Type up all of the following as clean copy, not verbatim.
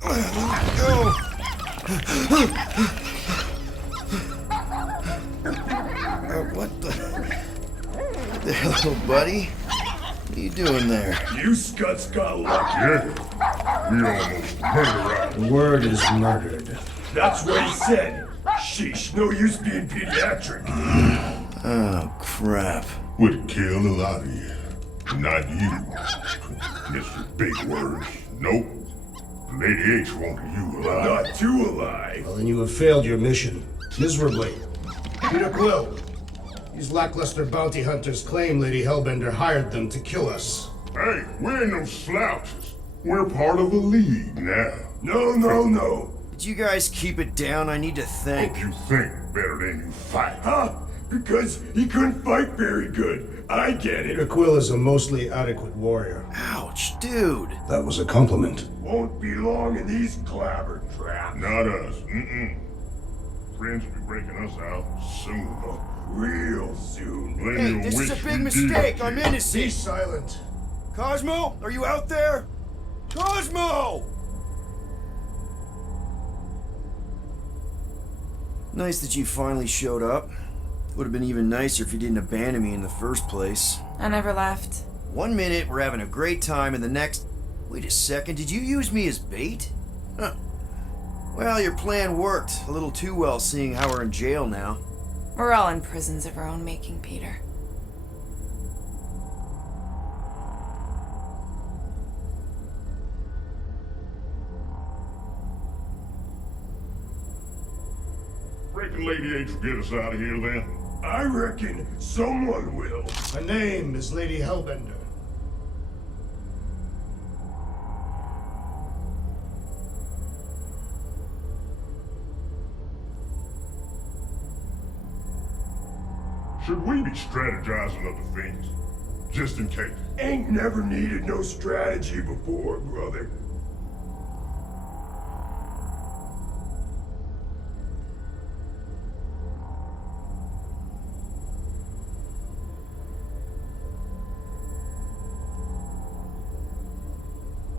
Go! What the hell, little buddy? What are you doing there? You scuts got lucky. Yeah, we almost murdered The word is murdered. That's what he said. Sheesh, no use being pediatric. Oh, crap. Would kill a lot of you. Not you, Mr. Big Words. Nope. Lady H wanted you alive. Not too alive. Well, then you have failed your mission. Miserably. Peter Quill. These lackluster bounty hunters claim Lady Hellbender hired them to kill us. Hey, we're no slouches. We're part of a league now. No. Did you guys keep it down? I need to think. Hope you think better than you fight. Huh? Because he couldn't fight very good. I get Peter it. Quill is a mostly adequate warrior. Ouch, dude. That was a compliment. Won't be long in these clabber traps. Not us. Friends will be breaking us out soon. Real soon. Plenty Hey, of this is a wish big we mistake. did. I'm Be innocent. silent. Cosmo, are you out there? Cosmo! Nice that you finally showed up. Would have been even nicer if you didn't abandon me in the first place. I never left. 1 minute, we're having a great time, and the next... Wait a second, did you use me as bait? Huh. Well, your plan worked. A little too well, seeing how we're in jail now. We're all in prisons of our own making, Peter. Reckon Lady H will get us out of here then? I reckon someone will. Her name is Lady Hellbender. Should we be strategizing other things? Just in case. Ain't never needed no strategy before, brother.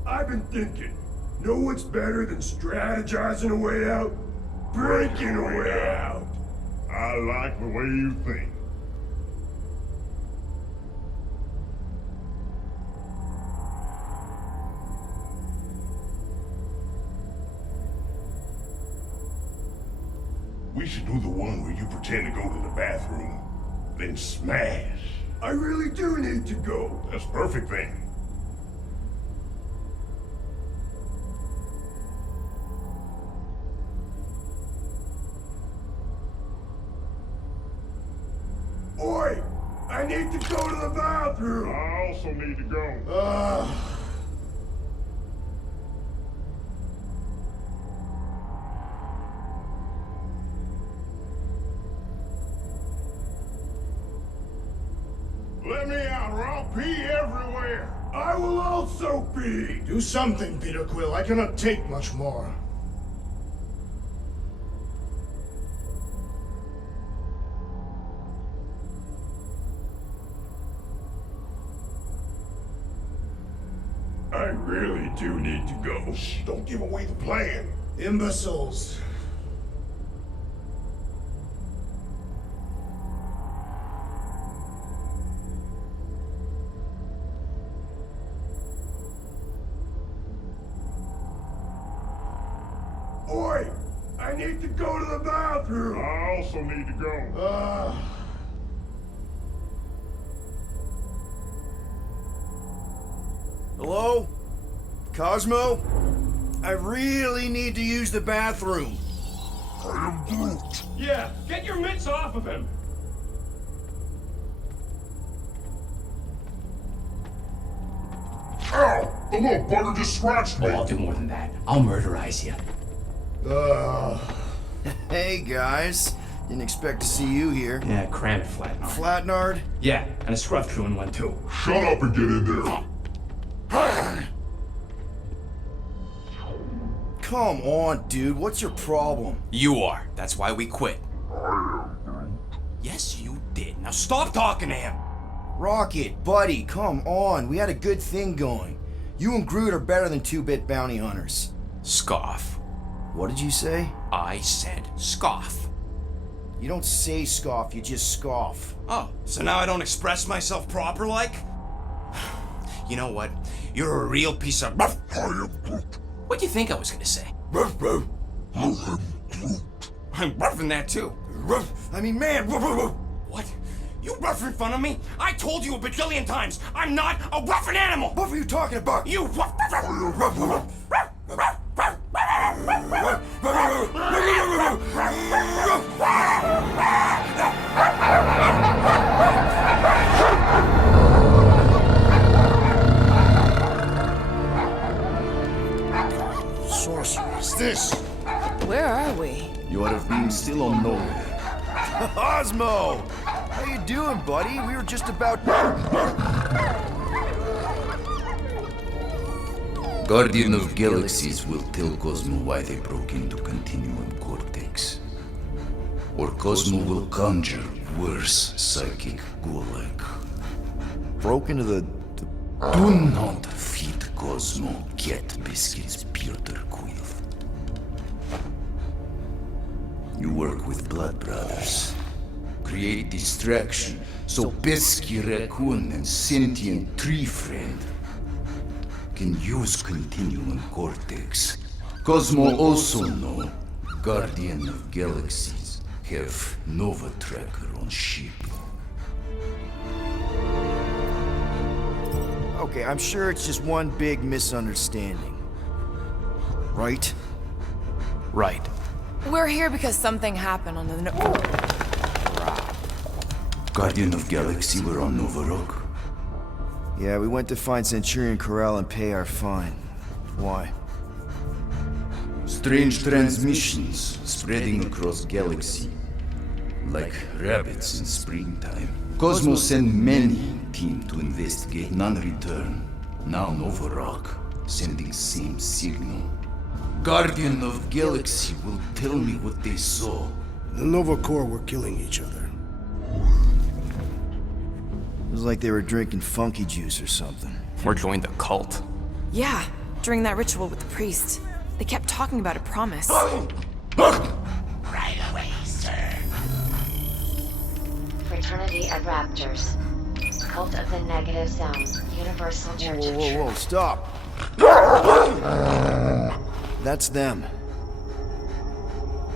I've been thinking, know what's better than strategizing a way out? Breaking a way out. I like the way you think. We should do the one where you pretend to go to the bathroom, then smash. I really do need to go. That's perfect then. Oi! I need to go to the bathroom! I also need to go. Let me out or I'll pee everywhere. I will also be! Do something, Peter Quill. I cannot take much more. I really do need to go. Shh, don't give away the plan. Imbeciles. Oi! I need to go to the bathroom! I also need to go. Hello? Cosmo? I really need to use the bathroom. I am Groot. Yeah, get your mitts off of him! Ow! The little bugger just scratched me. Oh, I'll do more than that. I'll murderize you. Hey, guys. Didn't expect to see you here. Yeah, cram it, Flatnard. Flatnard? Yeah, and a scruff chewing one too. Shut up and get in there. Come on, dude. What's your problem? You are. That's why we quit. I am Groot. Yes, you did. Now stop talking to him. Rocket, buddy, come on. We had a good thing going. You and Groot are better than 2-bit bounty hunters. Scoff. What did you say? I said scoff. You don't say scoff, you just scoff. Oh, so now I don't express myself proper like? You know what? You're a real piece of buff. What do you think I was gonna say? I'm buffing that too. I mean, man. What? You rough in front of me? I told you a bajillion times, I'm not a roughing animal! What were you talking about? You rough... Sorcery is this? Where are we? You have been still on nowhere. Osmo! How you doing, buddy? We were just about... Guardian of Galaxies will tell Cosmo why they broke into Continuum Cortex. Or Cosmo will conjure worse psychic gulag. Broke into the... Do not feed Cosmo cat biscuits, Peter Quill. You work with Blood Brothers. Create distraction so pesky raccoon and sentient tree friend can use Continuum Cortex. Cosmo also know Guardian of Galaxies have Nova Tracker on ship. Okay, I'm sure it's just one big misunderstanding. Right? Right. We're here because something happened on the... Guardian of Galaxy were on Nova Rock. Yeah, we went to find Centurion Corral and pay our fine. Why? Strange transmissions spreading across galaxy, like rabbits in springtime. Cosmo sent many team to investigate, none return. Now Nova Rock sending same signal. Guardian of Galaxy will tell me what they saw. The Nova Corps were killing each other. It was like they were drinking funky juice or something. Or joined the cult. Yeah, during that ritual with the priest. They kept talking about a promise. Right away, sir. Fraternity of Raptors. Cult of the Negative Sounds. Universal Church of Whoa, Truth. stop! That's them.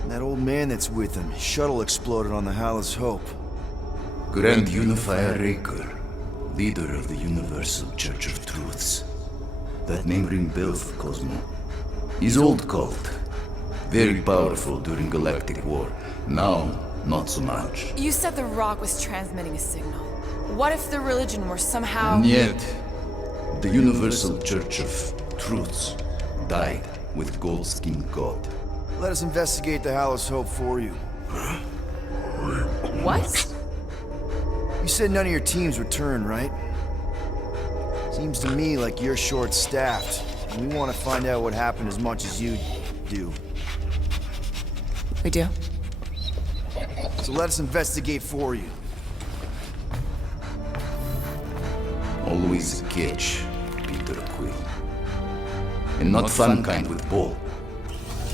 And that old man that's with them. His shuttle exploded on the Hallis Hope. Grand Unifier Raker, leader of the Universal Church of Truths. That name ring bell for Cosmo. His old cult. Very powerful during Galactic War. Now, not so much. You said the rock was transmitting a signal. What if the religion were somehow... Yet, the Universal Church of Truths died with Goldskin God. Let us investigate the Hallis Hope for you. What? You said none of your teams returned, right? Seems to me like you're short-staffed, and we want to find out what happened as much as you do. We do? So let us investigate for you. Always a catch, Peter Quill. And not fun kind with ball.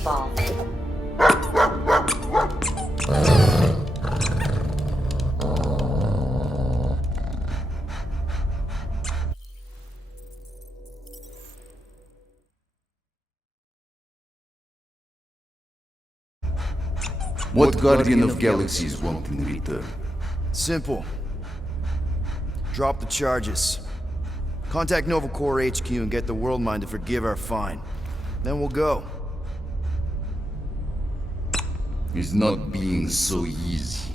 Ball. What Guardian of Galaxies want in return? Simple. Drop the charges. Contact Nova Corps HQ and get the World Mind to forgive our fine. Then we'll go. It's not being so easy.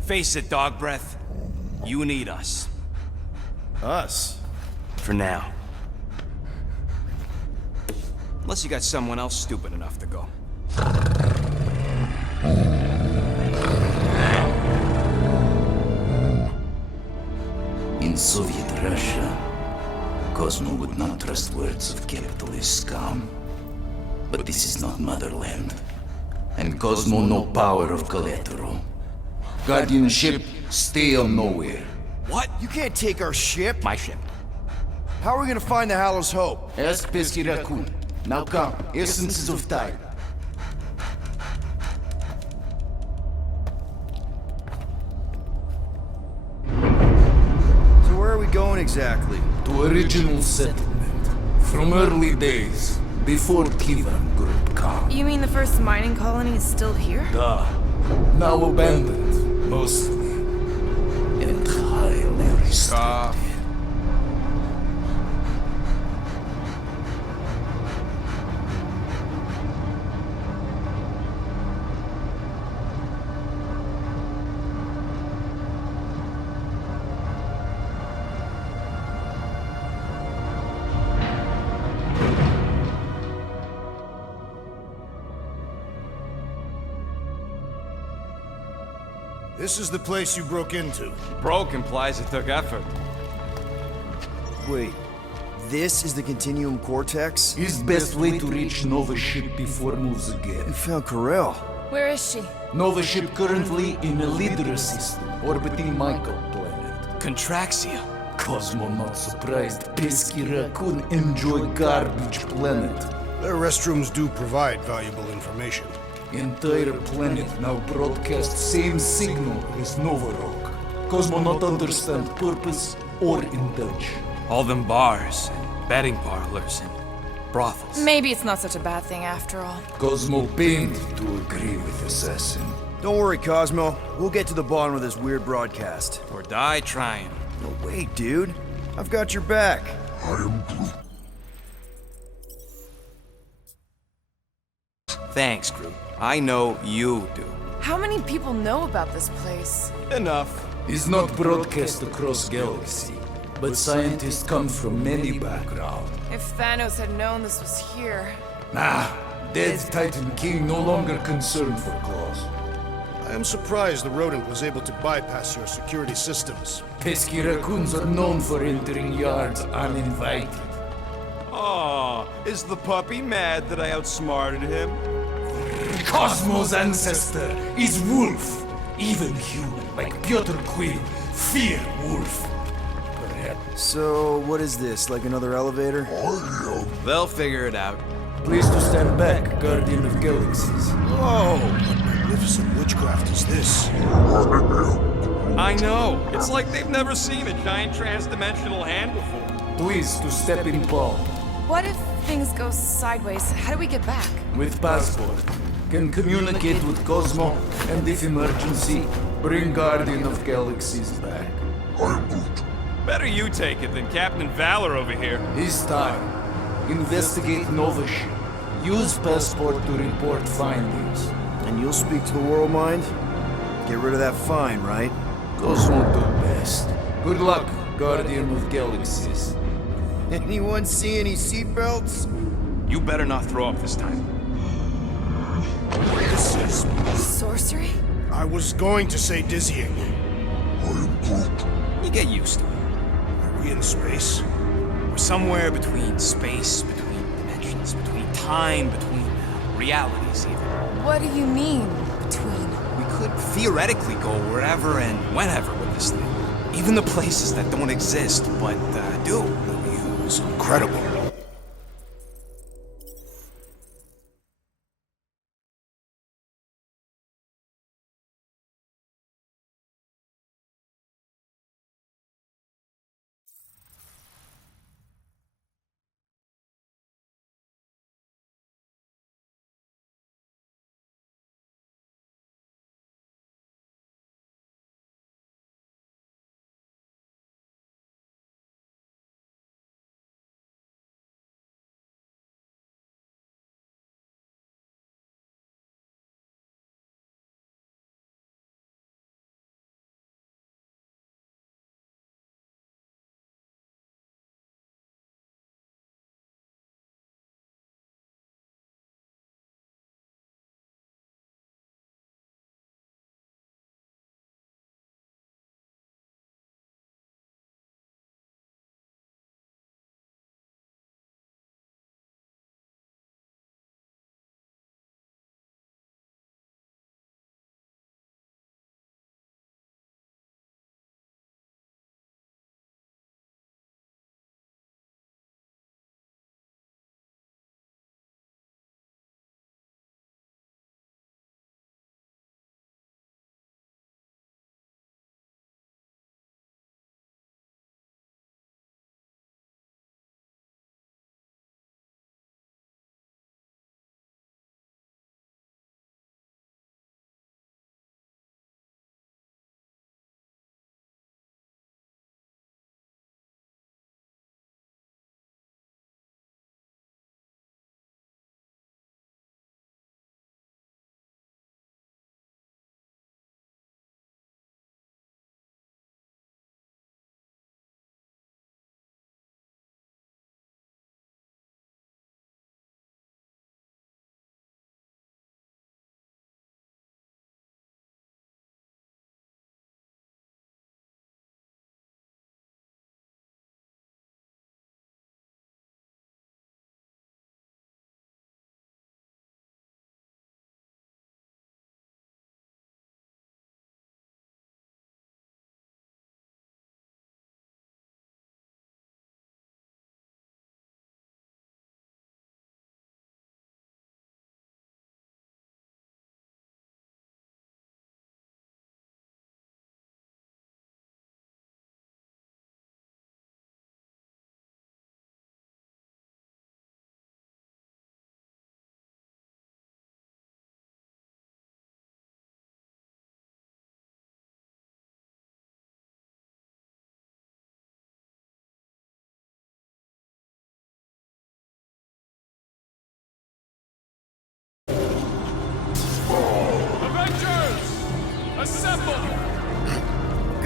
Face it, dog breath. You need us. Us? For now. Unless you got someone else stupid enough to go. In Soviet Russia, Cosmo would not trust words of capitalist scum. But this is not motherland. And Cosmo no power of collateral. Guardianship, stay on nowhere. What? You can't take our ship. My ship. How are we gonna find the Hallows Hope? Ask Pesky Raccoon. Now come, essences of time. So where are we going exactly? To original settlement. From early days, before Tivan Group come. You mean the first mining colony is still here? Now abandoned, mostly. Entirely restored. This is the place you broke into. Broke implies it took effort. Wait, this is the Continuum Cortex? Is best way to reach Nova ship before moves again. You found Corel. Where is she? Nova ship currently in a Lydra system, orbiting Michael planet. Contraxia. Cosmo not surprised, Pesky Raccoon enjoy garbage planet. Their restrooms do provide valuable information. Entire planet now broadcast same signal as Nova Rock. Cosmo not understand purpose or intention. All them bars, and betting parlors, and brothels. Maybe it's not such a bad thing after all. Cosmo pained to agree with Assassin. Don't worry, Cosmo. We'll get to the bottom of this weird broadcast. Or die trying. No, wait, dude. I've got your back. Thanks, Groot. I know you do. How many people know about this place? Enough. Is not broadcast across galaxy, but scientists come from many backgrounds. If Thanos had known this was here... Nah, dead Titan King no longer concerned for claws. I am surprised the rodent was able to bypass your security systems. Pesky raccoons are known for entering yards uninvited. Aw, is the puppy mad that I outsmarted him? Cosmo's ancestor is wolf. Even human, like Piotr Quill, fear wolf. Perhaps. So, what is this? Like another elevator? They'll figure it out. Please to stand back, Guardian of Galaxies. Whoa! What magnificent witchcraft is this? I know. It's like they've never seen a giant trans-dimensional hand before. Please to step in palm. What if things go sideways? How do we get back? With passport. Can communicate with Cosmo, and if emergency, bring Guardian of Galaxies back. Better you take it than Captain Valor over here. His time. Investigate Nova ship. Use passport to report findings. And you'll speak to the world mind? Get rid of that fine, right? Cosmo do best. Good luck, Guardian of Galaxies. Anyone see any seatbelts? You better not throw up this time. This is... Sorcery? I was going to say dizzying. You get used to it. Are we in space? We're somewhere between space, between dimensions, between time, between realities even. What do you mean, between? We could theoretically go wherever and whenever with this thing. Even the places that don't exist, but do. It's incredible.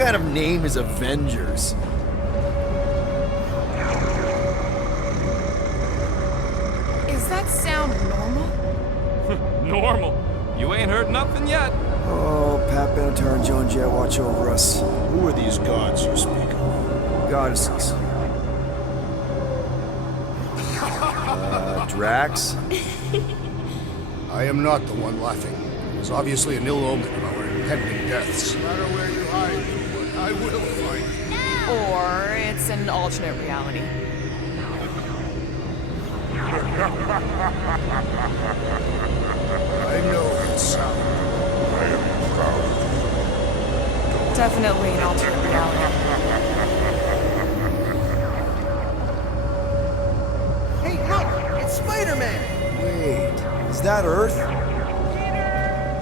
kind of name is Avengers? Is that sound normal? Normal. You ain't heard nothing yet. Oh, Pat Benatar and Joan Jett watch over us. Who are these gods you speak of? Goddesses. Drax? I am not the one laughing. It is obviously an ill omen of our impending deaths. No matter where you hide, I will find you. Or it's an alternate reality. I know that sound. I am proud. Definitely an alternate reality. Hey, look! It's Spider-Man! Wait, is that Earth?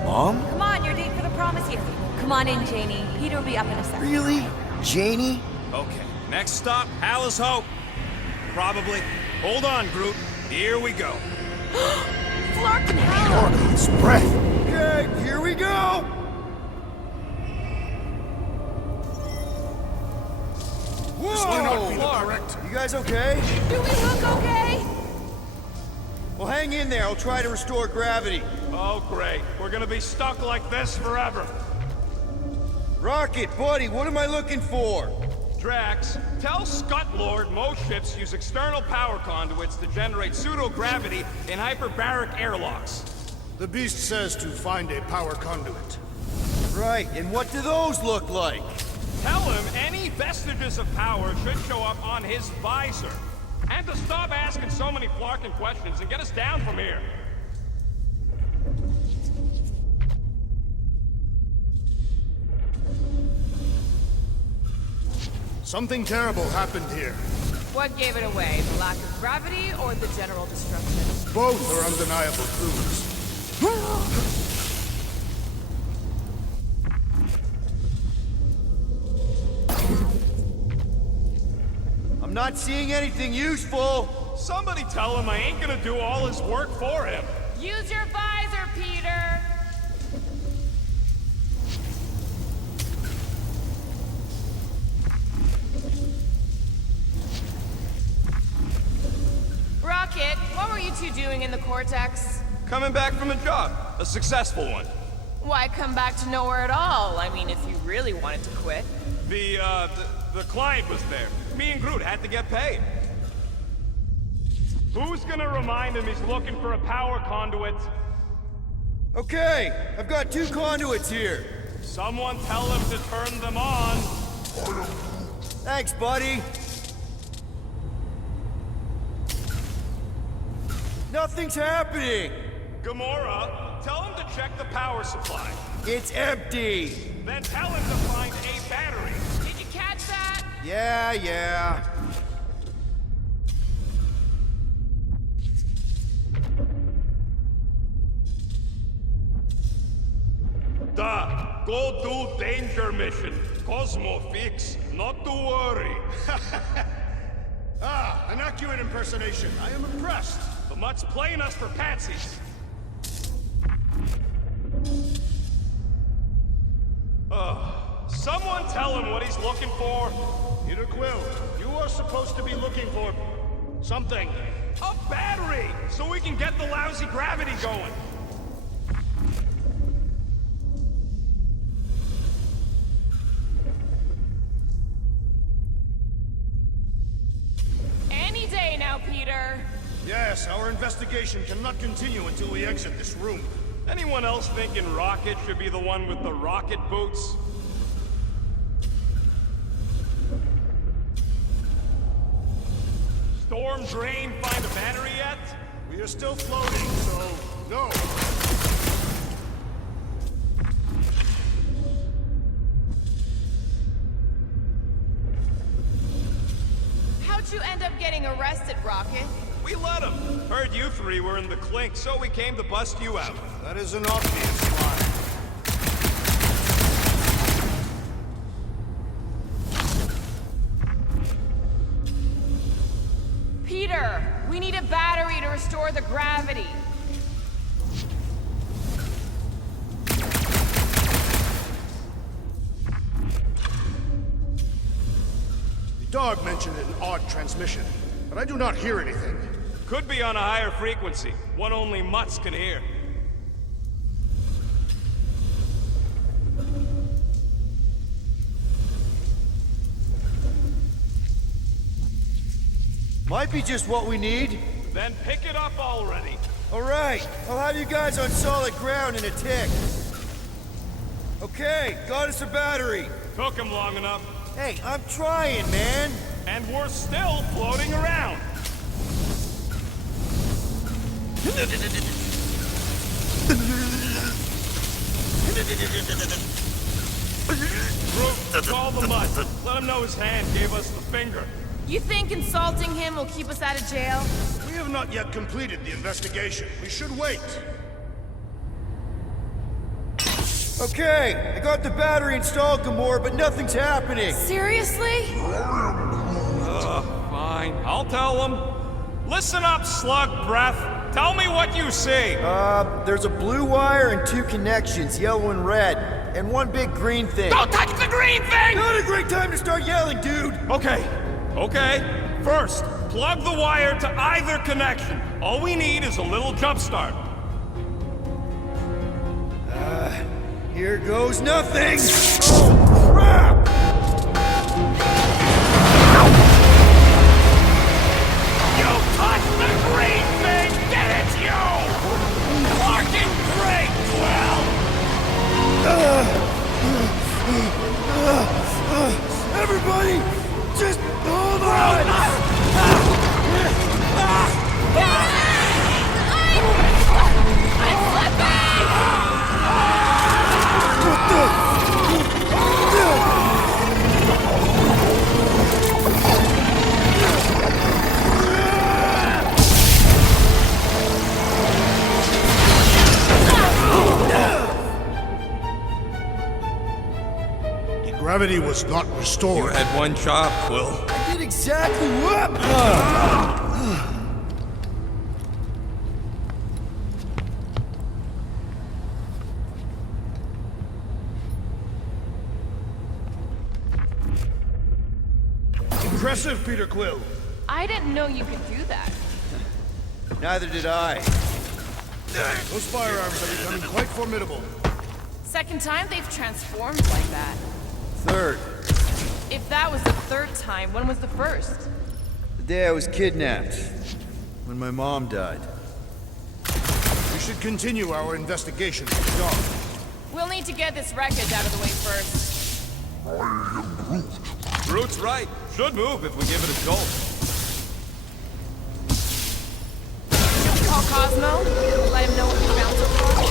Mom? Come on, you're late for the promise here. Come on in, Janie. Peter will be up in a second. Really? Janie? Okay, next stop, Hal's Hope. Probably. Hold on, Groot. Here we go. Flark and Hal! His breath! Okay, here we go! This may not be the Whoa! correct. You guys okay? Do we look okay? Well, hang in there. I'll try to restore gravity. Oh, great. We're gonna be stuck like this forever. Rocket, buddy, what am I looking for? Drax, tell Scut Lord most ships use external power conduits to generate pseudo-gravity in hyperbaric airlocks. The beast says to find a power conduit. Right, and what do those look like? Tell him any vestiges of power should show up on his visor. And to stop asking so many flarking questions and get us down from here. Something terrible happened here. What gave it away? The lack of gravity or the general destruction? Both are undeniable clues. I'm not seeing anything useful. Somebody tell him I ain't gonna do all his work for him. Use your visor, Peter! Rocket, what were you two doing in the Cortex? Coming back from a job. A successful one. Why come back to nowhere at all? I mean, if you really wanted to quit. The client was there. Me and Groot had to get paid. Who's gonna remind him he's looking for a power conduit? Okay, I've got 2 conduits here. Someone tell him to turn them on. Thanks, buddy. Nothing's happening. Gamora, tell him to check the power supply. It's empty. Then tell him to find a battery. Did you catch that? Yeah. Go do danger mission. Cosmo fix. Not to worry. An accurate impersonation. I am impressed. The Mutt's playing us for patsies. Someone tell him what he's looking for. Peter Quill, you are supposed to be looking for something. A battery! So we can get the lousy gravity going. Any day now, Peter. Yes, our investigation cannot continue until we exit this room. Anyone else thinking Rocket should be the one with the rocket boots? Storm Drain find a battery yet? We are still floating, so no. How'd you end up getting arrested, Rocket? We let him. Heard you 3 were in the clink, so we came to bust you out. That is an obvious lie. Peter, we need a battery to restore the gravity. dog mentioned an odd transmission, but I do not hear anything. Could be on a higher frequency, one only mutts can hear. Might be just what we need. Then pick it up already. All right, I'll have you guys on solid ground in a tick. Okay, got us a battery. Took him long enough. Hey, I'm trying, man. And we're still floating around. Brute, call the mutt. Let him know his hand gave us the finger. You think insulting him will keep us out of jail? We have not yet completed the investigation. We should wait. Okay, I got the battery installed, Gamora, but nothing's happening. Seriously? Fine. I'll tell them. Listen up, slug breath. Tell me what you see. There's a blue wire and 2 connections, yellow and red, and 1 big green thing. Don't touch the green thing! Not a great time to start yelling, dude! Okay. First, plug the wire to either connection. All we need is a little jump start. Here goes nothing! Oh, crap! You touched the green thing! Get it, you! Fucking great, Quill! Everybody, just hold on! I'm slipping! What the? Gravity was not You restored. had one job, Quill. I did exactly what? Impressive, Peter Quill. I didn't know you could do that. Neither did I. Those firearms are becoming quite formidable. Second time they've transformed like that. Third, If that was the third time, when was the first? the day I was kidnapped. When my mom died. We should continue our investigation of the dog. We'll need to get this wreckage out of the way first. Groot's right. Should move if we give it a jolt. Call Cosmo. Let him know what we found so far.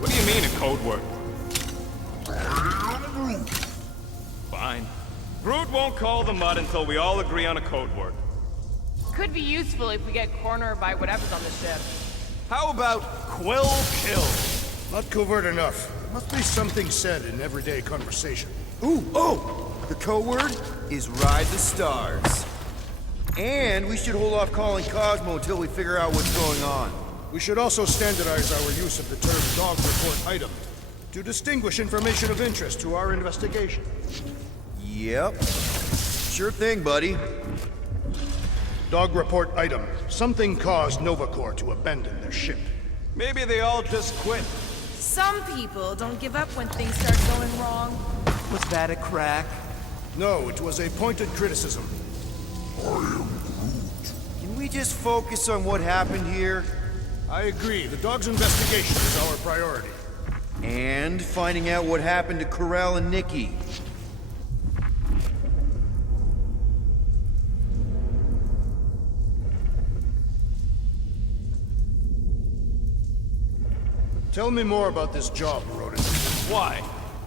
What do you mean a code word? Fine. Groot won't call the mud until we all agree on a code word. Could be useful if we get cornered by whatever's on the ship. How about Quill Kill? Not covert enough. Must be something said in everyday conversation. Ooh, oh! The code word is Ride the Stars. And we should hold off calling Cosmo until we figure out what's going on. We should also standardize our use of the term dog report item to distinguish information of interest to our investigation. Yep. Sure thing, buddy. Dog report item. Something caused Nova Corps to abandon their ship. Maybe they all just quit. Some people don't give up when things start going wrong. Was that a crack? No, it was a pointed criticism. Can we just focus on what happened here? I agree. The dog's investigation is our priority. And finding out what happened to Corell and Nikki. Tell me more about this job, Rodent. Why?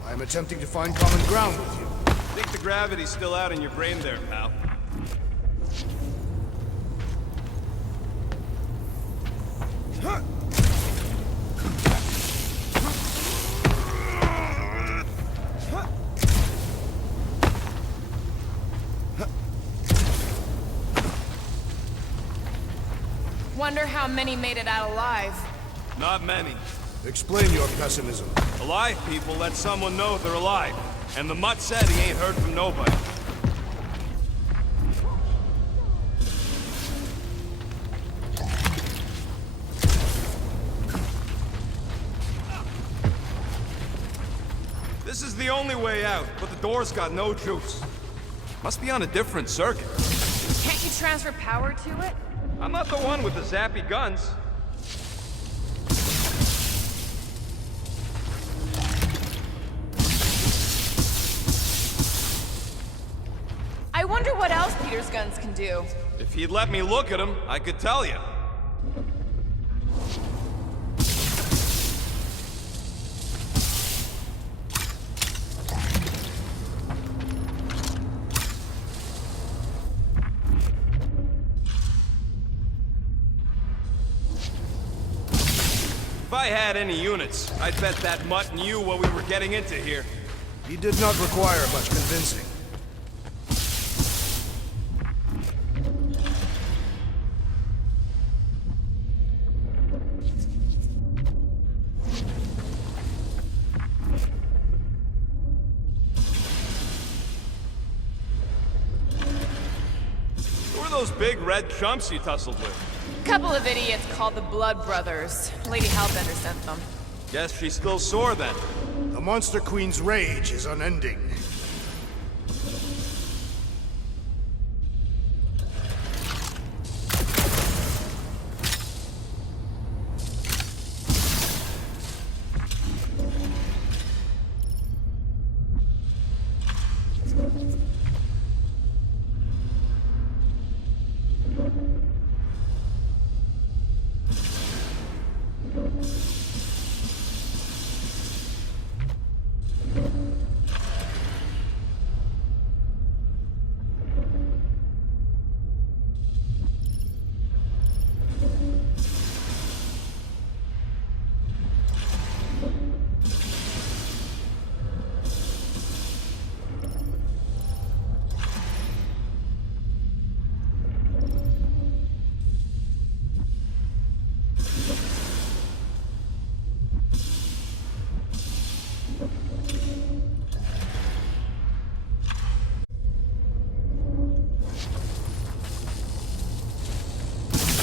I'm attempting to find common ground with you. I think the gravity's still out in your brain there, pal. Wonder how many made it out alive. Not many. Explain your pessimism. Alive people let someone know they're alive. And the mutt said he ain't heard from nobody. the only way out, but the door's got no juice. Must be on a different circuit. Can't you transfer power to it? I'm not the one with the zappy guns. I wonder what else Peter's guns can do. If he'd let me look at them, I could tell you. If I had any units, I'd bet that mutt knew what we were getting into here. He did not require much convincing. Who are those big red chumps you tussled with? Couple of idiots called the Blood Brothers. Lady Hellbender sent them. Guess she's still sore then. The Monster Queen's rage is unending.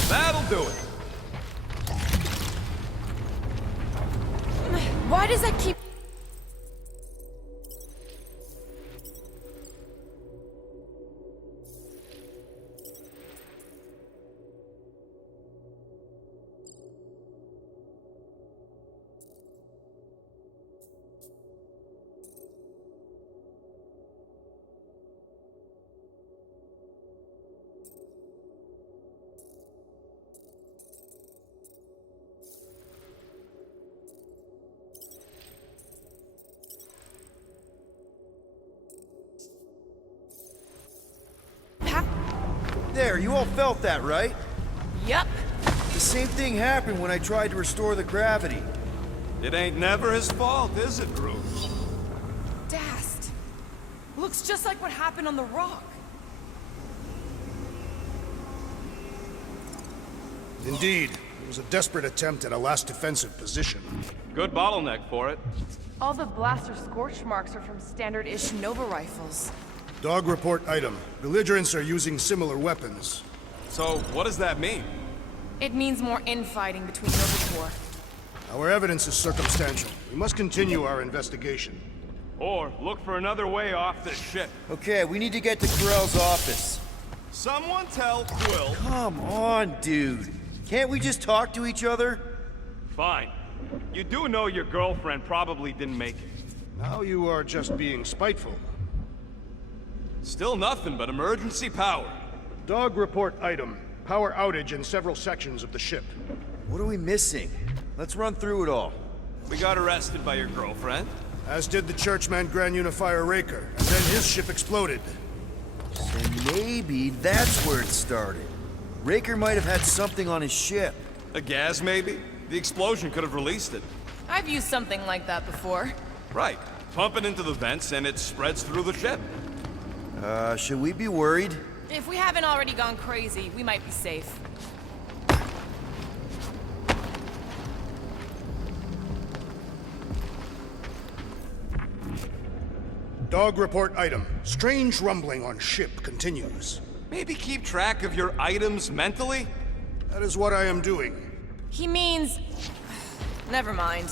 That'll do it. Why does that keep... There, you all felt that, right? Yup. The same thing happened when I tried to restore the gravity. It ain't never his fault, is it, Bruce? Dast. Looks just like what happened on the rock. Indeed, it was a desperate attempt at a last defensive position. Good bottleneck for it. All the blaster scorch marks are from standard-ish Nova rifles. Dog report item. Belligerents are using similar weapons. So, what does that mean? It means more infighting between Nova Corps. Our evidence is circumstantial. We must continue our investigation. Or look for another way off this ship. Okay, we need to get to Corell's office. Someone tell Quill. Come on, dude. Can't we just talk to each other? Fine. You do know your girlfriend probably didn't make it. Now you are just being spiteful. Still nothing but emergency power. Dog report item. Power outage in several sections of the ship. What are we missing? Let's run through it all. We got arrested by your girlfriend. As did the Churchman Grand Unifier Raker, and then his ship exploded. So maybe that's where it started. Raker might have had something on his ship. A gas, maybe? The explosion could have released it. I've used something like that before. Right. Pump it into the vents and it spreads through the ship. Should we be worried? If we haven't already gone crazy, we might be safe. Dog report item. Strange rumbling on ship continues. Maybe keep track of your items mentally? That is what I am doing. He means... Never mind.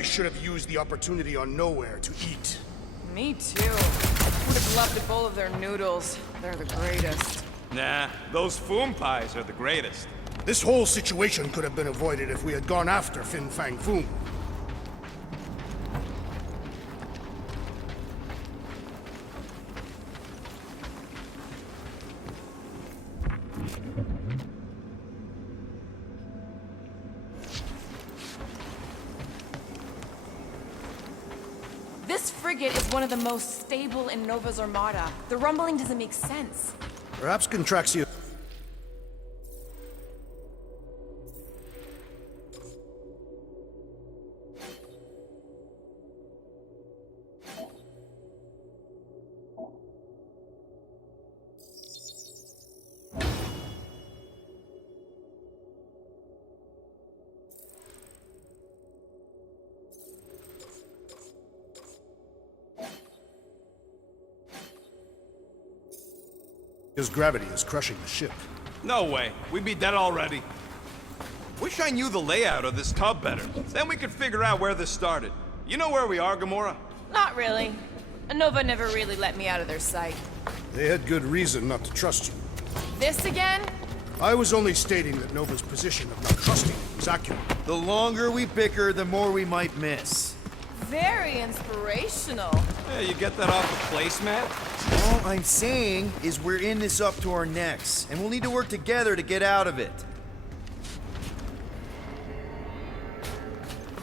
I should have used the opportunity on Nowhere to eat. Me too. Would have loved a bowl of their noodles. They're the greatest. Nah, those Foom pies are the greatest. This whole situation could have been avoided if we had gone after Fin Fang Foom. This frigate is one of the most stable in Nova's armada. The rumbling doesn't make sense. Perhaps Contraxia... His gravity is crushing the ship. No way. We'd be dead already. Wish I knew the layout of this tub better. Then we could figure out where this started. You know where we are, Gamora? Not really. Nova never really let me out of their sight. They had good reason not to trust you. This again? I was only stating that Nova's position of not trusting you was accurate. The longer we bicker, the more we might miss. Very inspirational. Yeah, you get that off the placemat? All I'm saying is we're in this up to our necks, and we'll need to work together to get out of it.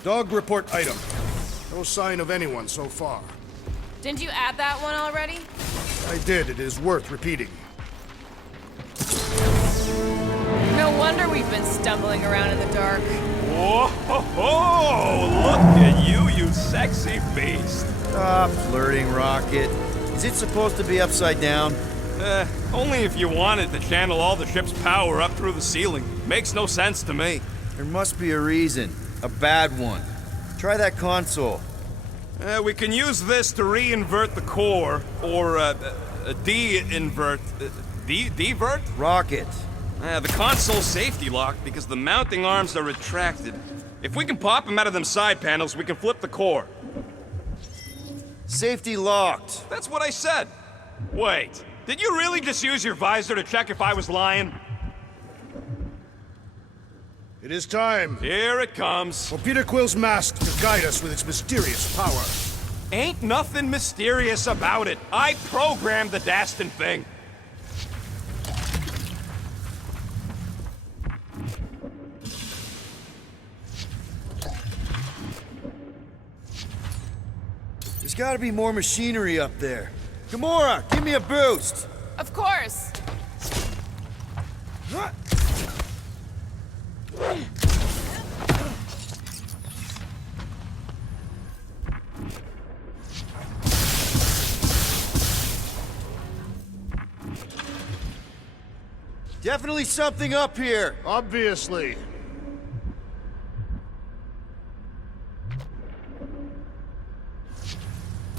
Dog report item. No sign of anyone so far. Didn't you add that one already? I did. It is worth repeating. No wonder we've been stumbling around in the dark. Whoa! Look at you, you sexy beast! Stop flirting, Rocket. Is it supposed to be upside down? Only if you wanted to channel all the ship's power up through the ceiling. Makes no sense to me. There must be a reason. A bad one. Try that console. We can use this to re-invert the core, or de-invert... Divert? Rocket. The console's safety locked because the mounting arms are retracted. If we can pop them out of them side panels, we can flip the core. Safety locked. That's what I said. Wait, did you really just use your visor to check if I was lying? It is time. Here it comes. For Peter Quill's mask to guide us with its mysterious power. Ain't nothing mysterious about it. I programmed the Dastin thing. There's gotta be more machinery up there. Gamora, give me a boost! Of course. Definitely something up here. Obviously.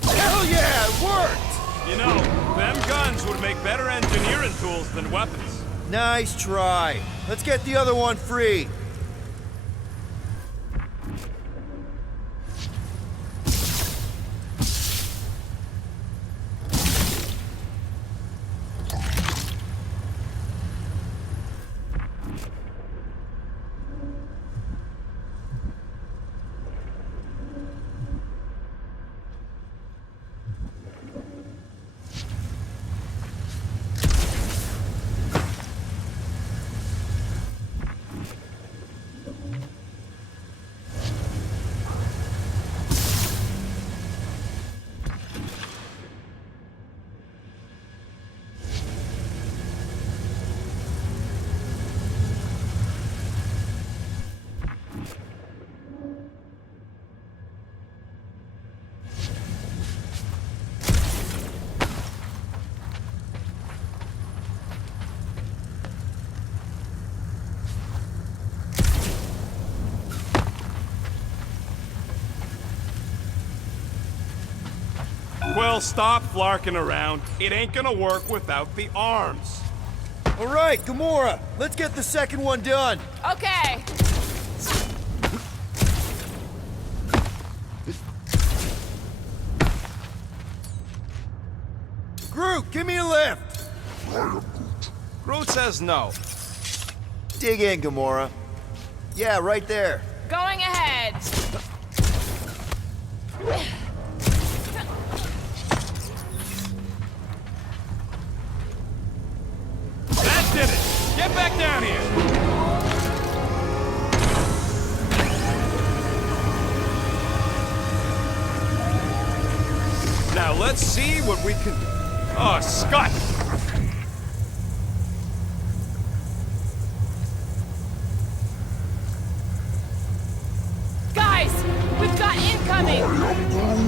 Hell yeah, it worked! You know, them guns would make better engineering tools than weapons. Nice try. Let's get the other one free. Well, stop flarking around. It ain't gonna work without the arms. All right, Gamora, let's get the second one done. Okay. Groot, give me a lift! Groot says no. Dig in, Gamora. Yeah, right there. Going ahead. That did it! Get back down here! Now let's see what we can... Oh, Scott! Guys, we've got incoming.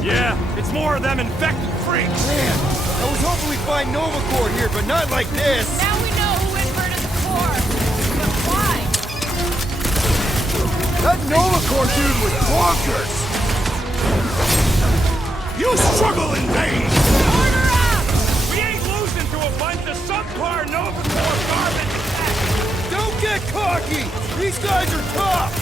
Yeah, it's more of them infected freaks! Man, I was hoping we'd find Nova Corps here, but not like this. Now we know who inverted the core. But why? That Nova Corps dude was bonkers! You struggle in vain! Order up! We ain't losing to a bunch of subpar Nova Corps garbage attacks! Don't get cocky! These guys are tough!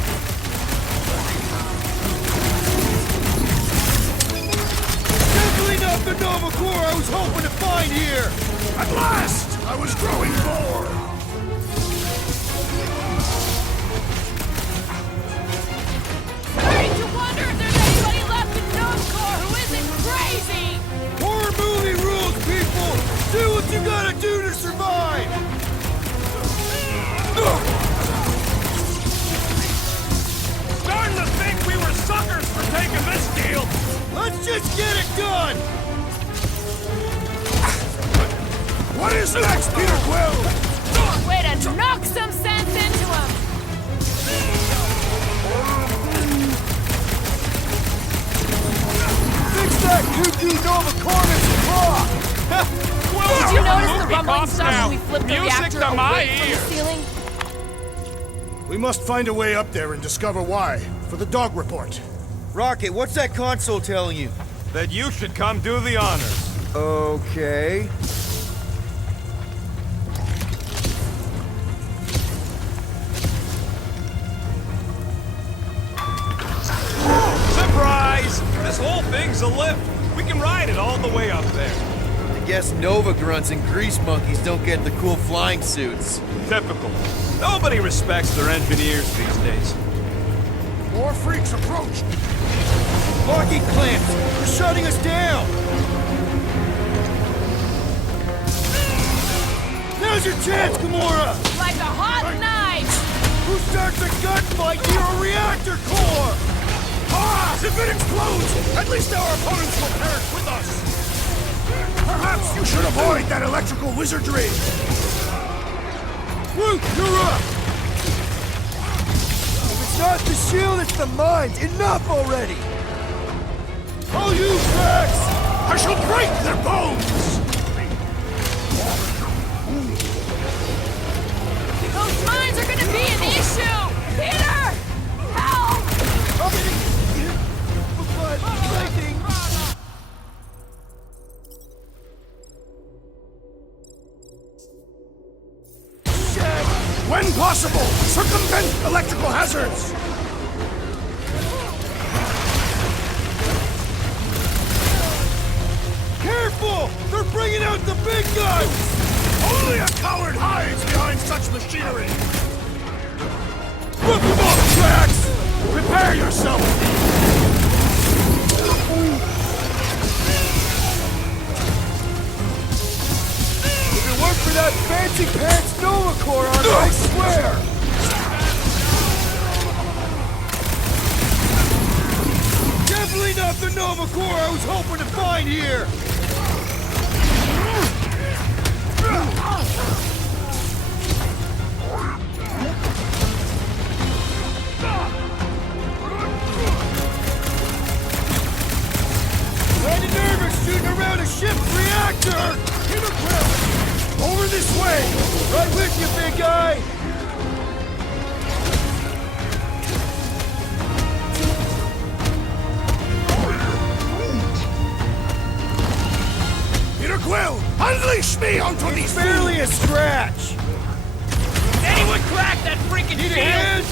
Definitely not the Nova Corps I was hoping to find here! At last! I was growing bored! Starting to wonder if there's anybody left in Nova Corps who isn't crazy! Horror movie rules, people! Do what you gotta do to survive! Starting to think we were suckers for taking this deal! Let's just get it done! What is next, Peter Quill? Way to knock some sense into him! Fix that kooky Nova Corners clock! Did you notice the rumbling Off stuff now. when we flipped the Music reactor to my away from the ears. ceiling? We must find a way up there and discover why, for the dog report. Rocket, what's that console telling you? That you should come do the honors. Okay. Surprise! This whole thing's a lift. We can ride it all the way up there. I guess Nova grunts and grease monkeys don't get the cool flying suits. Typical. Nobody respects their engineers these days. More freaks approach! Locking clamps! They're shutting us down! Now's your chance, Gamora! Like a hot knife! Who starts a gunfight near a reactor core? Ah! If it explodes, at least our opponents will perish with us! Perhaps you should avoid that electrical wizardry! Groot, you're up! If it's not the shield, it's the mines! Enough already! I'll use Rex! I shall break their bones! Those mines are gonna be an issue! Peter! Help! When possible, circumvent electrical hazards! Careful! They're bringing out the big guns! Only a coward hides behind such machinery! Rip them off, Drax! Prepare yourself! If it weren't for that fancy pants Nova Corps on it, I swear! Definitely not the Nova Corps I was hoping to find here! Kinda nervous shooting around a ship's reactor! Peter Quill! Over this way! Right with you, big guy! Peter Quill! Unleash me onto these Barely a scratch! Anyone crack that freaking Need a shield? hand?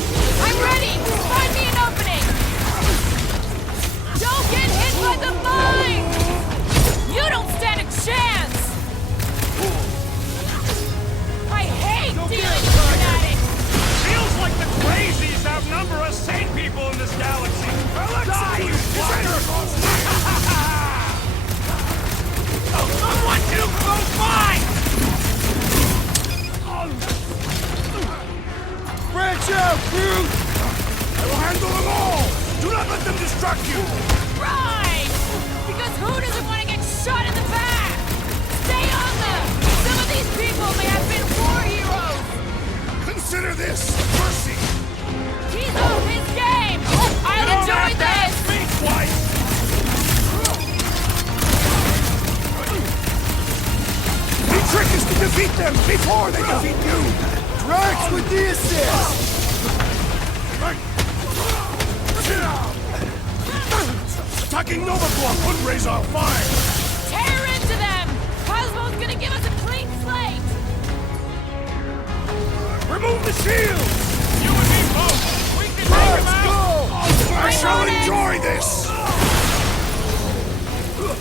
I'm ready! Find me an opening! Don't get hit by the mine! You don't stand a chance! I will handle them all! Do not let them distract you! Right! Because who doesn't want to get shot in the back? Stay on them! Some of these people may have been war heroes! Consider this mercy! He's off his game! I'll enjoy this! Me twice! The trick is to defeat them before they defeat you! Drax with the assist! Attacking Nova Corps could raise our fire! Tear into them! Cosmo's gonna give us a clean slate! Remove the shields! You and me both! We can take him out! I shall enjoy this! Good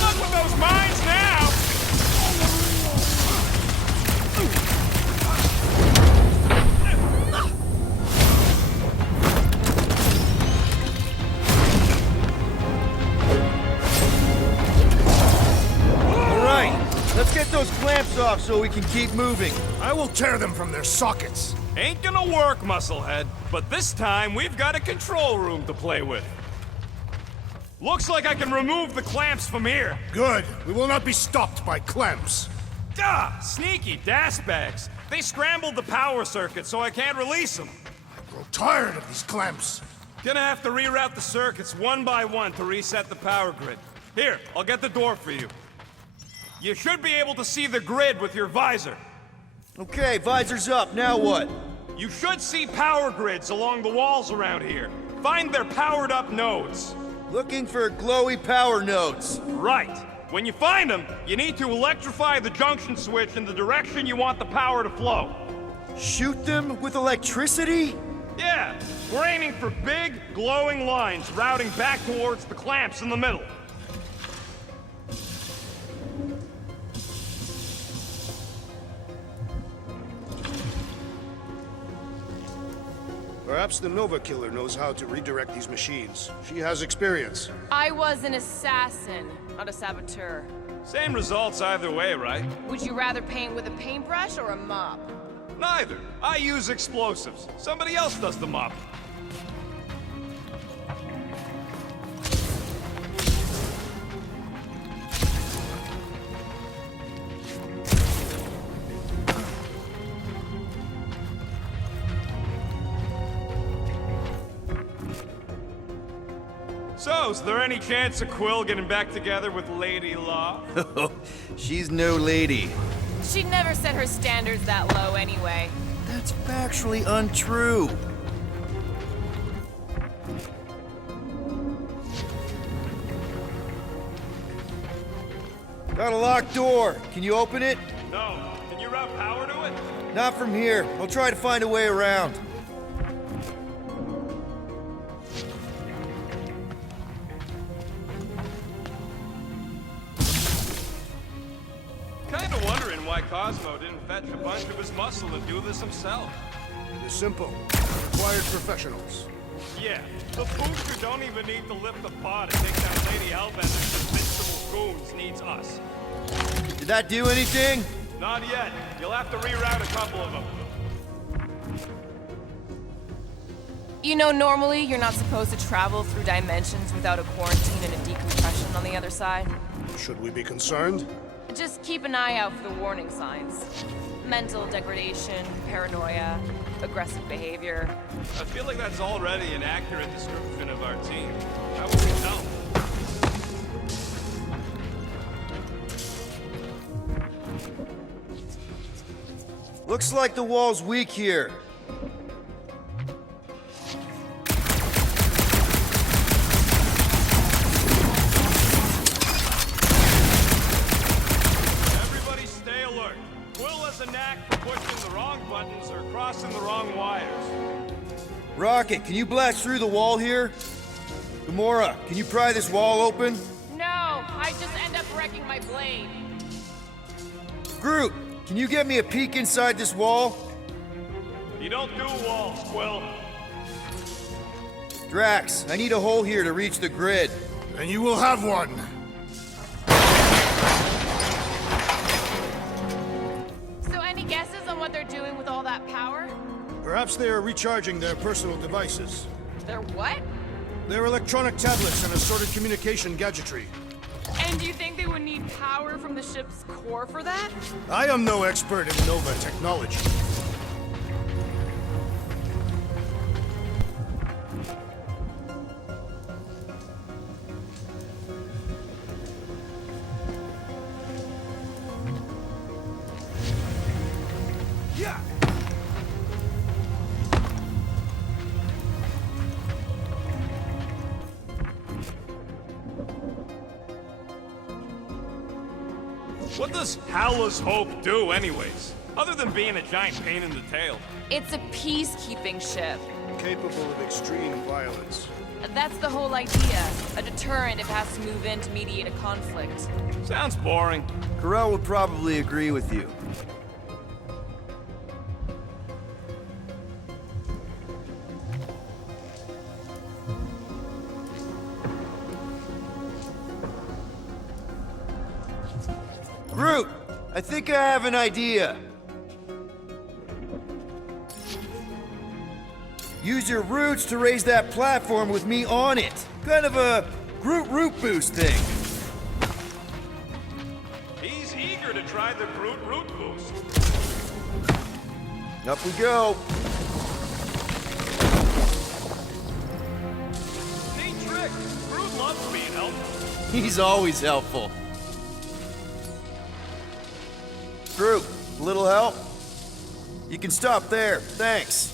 luck with those mines now! Let's get those clamps off so we can keep moving. I will tear them from their sockets. Ain't gonna work, Musclehead. But this time, we've got a control room to play with. Looks like I can remove the clamps from here. Good. We will not be stopped by clamps. Ah, sneaky bags. They scrambled the power circuit, so I can't release them. I grow tired of these clamps. Gonna have to reroute the circuits one by one to reset the power grid. Here, I'll get the door for you. You should be able to see the grid with your visor. Okay, visor's up. Now what? You should see power grids along the walls around here. Find their powered-up nodes. Looking for glowy power nodes. Right. When you find them, you need to electrify the junction switch in the direction you want the power to flow. Shoot them with electricity? Yeah, we're aiming for big, glowing lines routing back towards the clamps in the middle. Perhaps the Nova Killer knows how to redirect these machines. She has experience. I was an assassin, not a saboteur. Same results either way, right? Would you rather paint with a paintbrush or a mop? Neither. I use explosives. Somebody else does the mopping. So, is there any chance of Quill getting back together with Lady Law? She's no lady. She'd never set her standards that low anyway. That's factually untrue. Got a locked door. Can you open it? No. Can you route power to it? Not from here. I'll try to find a way around. Kinda wondering why Cosmo didn't fetch a bunch of his muscle and do this himself. It is simple. Required professionals. Yeah, the booster don't even need to lift the pod and take down Lady Hellbender's invincible goons needs us. Did that do anything? Not yet. You'll have to reroute a couple of them. You know, normally you're not supposed to travel through dimensions without a quarantine and a decompression on the other side. Should we be concerned? Just keep an eye out for the warning signs. Mental degradation, paranoia, aggressive behavior. I feel like that's already an accurate description of our team. How would we tell? Looks like the wall's weak here. Everybody stay alert. Quill has a knack for pushing the wrong buttons or crossing the wrong wires. Rocket, can you blast through the wall here? Gamora, can you pry this wall open? No, I just end up wrecking my blade. Groot, can you get me a peek inside this wall? You don't do walls, Quill. Drax, I need a hole here to reach the grid. And you will have one. So any guesses on what they're doing with all that power? Perhaps they are recharging their personal devices. They're what? Their electronic tablets and assorted communication gadgetry. And do you think they would need power from the ship's core for that? I am no expert in Nova technology. Yeah! What does Howler's Hope do, anyways? Other than being a giant pain in the tail. It's a peacekeeping ship. Capable of extreme violence. That's the whole idea. A deterrent if it has to move in to mediate a conflict. Sounds boring. Carell would probably agree with you. Groot! I think I have an idea. Use your roots to raise that platform with me on it. Kind of a Groot root boost thing. He's eager to try the Groot root boost. Up we go. Neat trick. Groot loves being helpful. He's always helpful. Groot, a little help? You can stop there, thanks.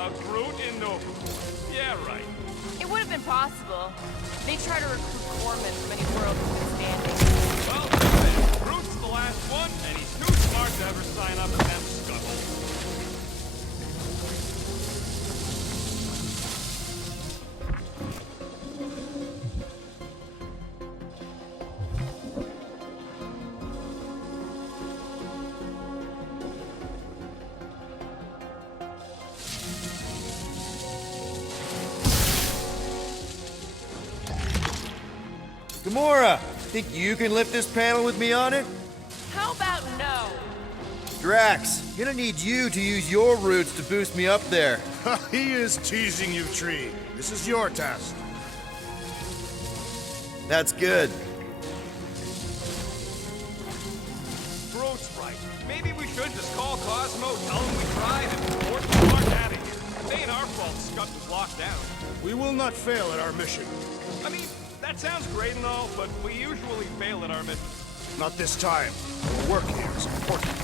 A Groot in Nova. Yeah, right. It would have been possible. They try to recruit corpsmen from any world who's been standing. Well, that's it. Groot's the last one, and he's too smart to ever sign up for them scuttles. Gamora, think you can lift this panel with me on it? How about no? Drax, gonna need you to use your roots to boost me up there. He is teasing you, Tree. This is your task. That's good. Groot's right. Maybe we should just call Cosmo, tell him we tried, and force the fuck out of here. It ain't our fault Scott was locked down. We will not fail at our mission. I mean, that sounds great and all, but we usually fail at our mission. Not this time. Our work here is important.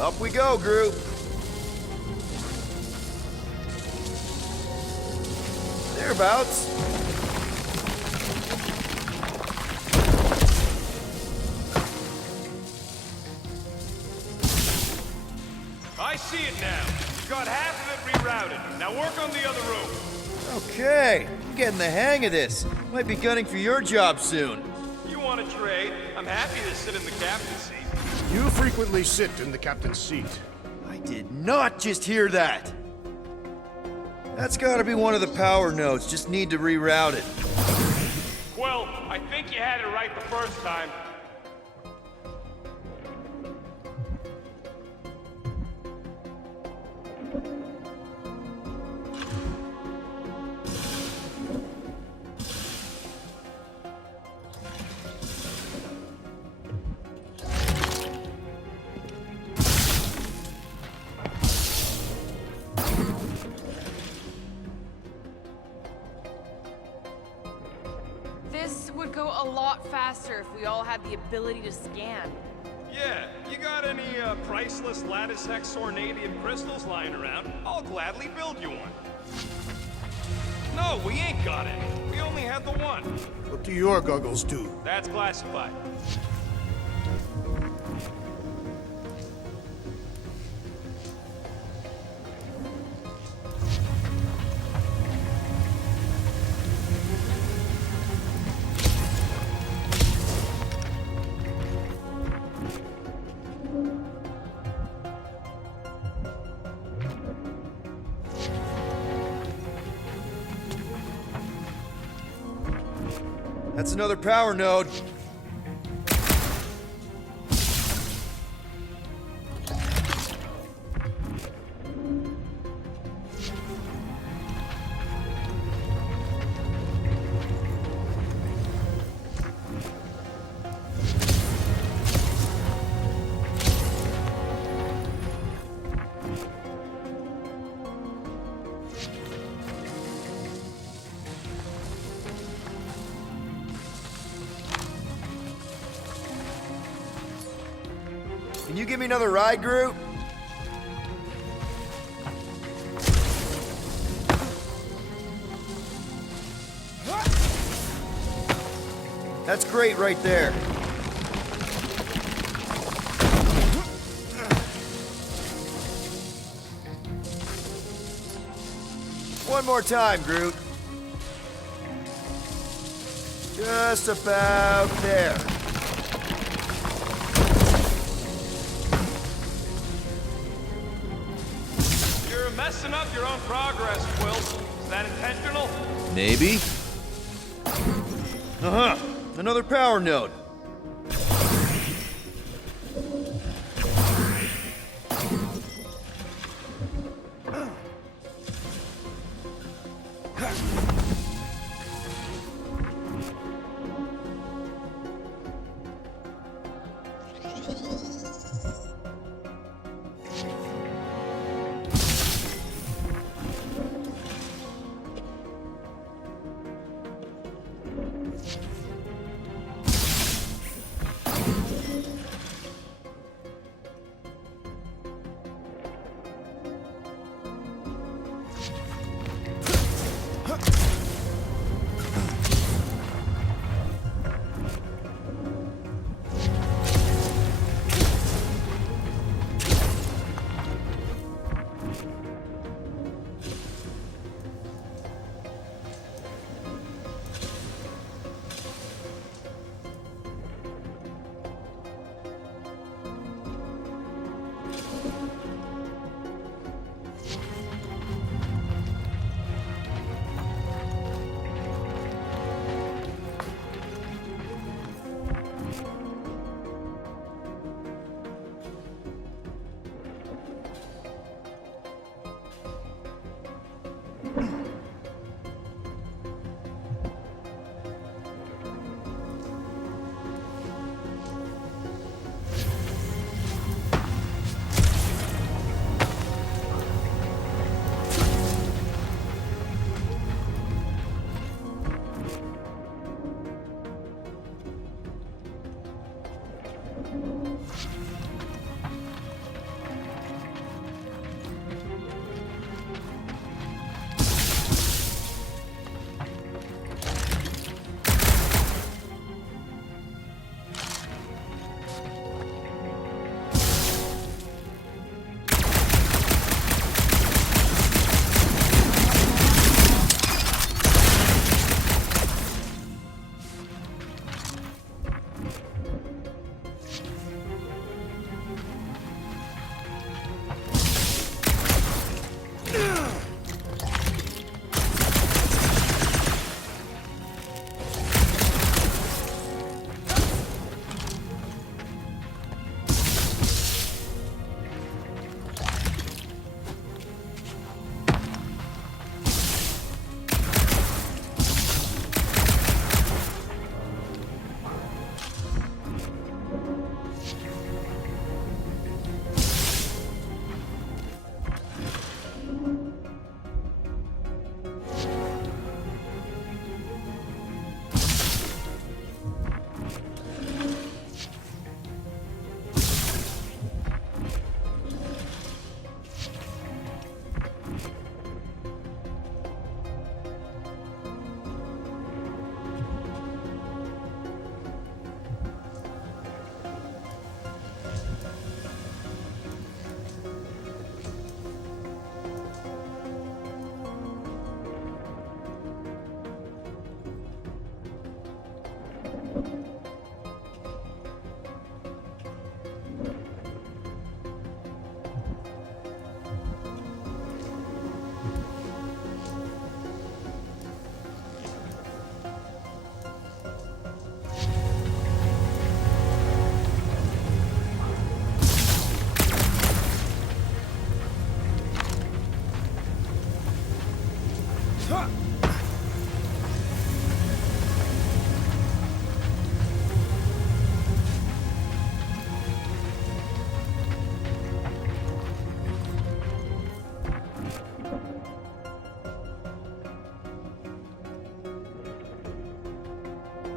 Up we go, Groot. Thereabouts. I see it now. You've got half of it rerouted. Now work on the other room. Okay, I'm getting the hang of this. Might be gunning for your job soon. You want to trade? I'm happy to sit in the captain's seat. You frequently sit in the captain's seat. I did not just hear that. That's gotta be one of the power nodes. Just need to reroute it. Well, I think you had it right the first time. This would go a lot faster if we all had the ability to scan. Yeah, you got any priceless lattice hex ornadium crystals lying around? I'll gladly build you one. No, we ain't got any. We only had the one. What do your goggles do? That's classified. That's another power node. Can you give me another ride, Groot? That's great right there. One more time, Groot. Just about there. You're messing up your own progress, Quill. Is that intentional? Maybe. Uh-huh. Another power node. Huh.